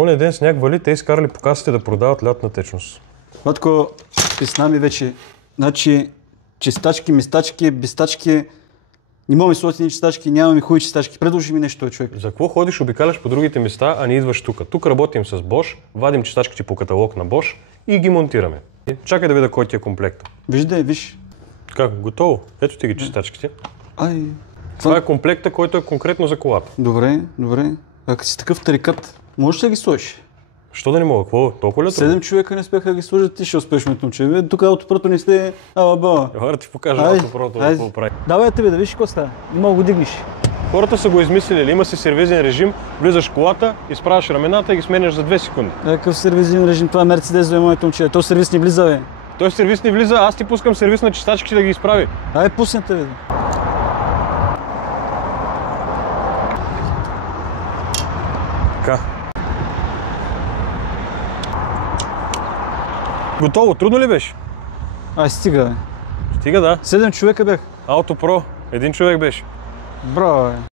Оня ден сняг вали, те изкарали по касите да продават лятна течност. Матко, ти с нами вече. Значи, чистачки, мистачки, бистачки. Не имаме слотини чистачки, нямаме хубави чистачки. Предложи ми нещо, човек. За какво ходиш, обикаляш по другите места, а не идваш тук? Тук работим с Bosch, вадим чистачките по каталог на Bosch и ги монтираме. Чакай да видя кой ти е комплект. Виж. Как, готово? Ето ти ги чистачките. Ай. Това е комплекта, който е конкретно за колата. Добре. Ако си такъв тарикат, можеш ли да ги сложиш? Що да не мога? Какво? Толкова ли? 7 човека не успяха да ги сложат, ти ще успеш, момче. Тук аутопрото не сте... Ала. Да ти покажа аутопрото какво прави. Давай тебе да виж какво става. Не мога го дигнеш. Хората са го измислили. Има си сервизен режим, влизаш в колата, изправяш рамената и ги сменяш за 2 секунди. Какъв сервизен режим? Това Мерцедес, моето момче. То сервис не влиза, бе. Той сервис не влиза, аз ти пускам сервис на чистачки да ги изправи. Ай, пуснете, бе. Така. Готово, трудно ли беше? Ай, стига, бе. Стига, да. 7 човека бях. Аутопро, 1 човек беше. Браво, бе.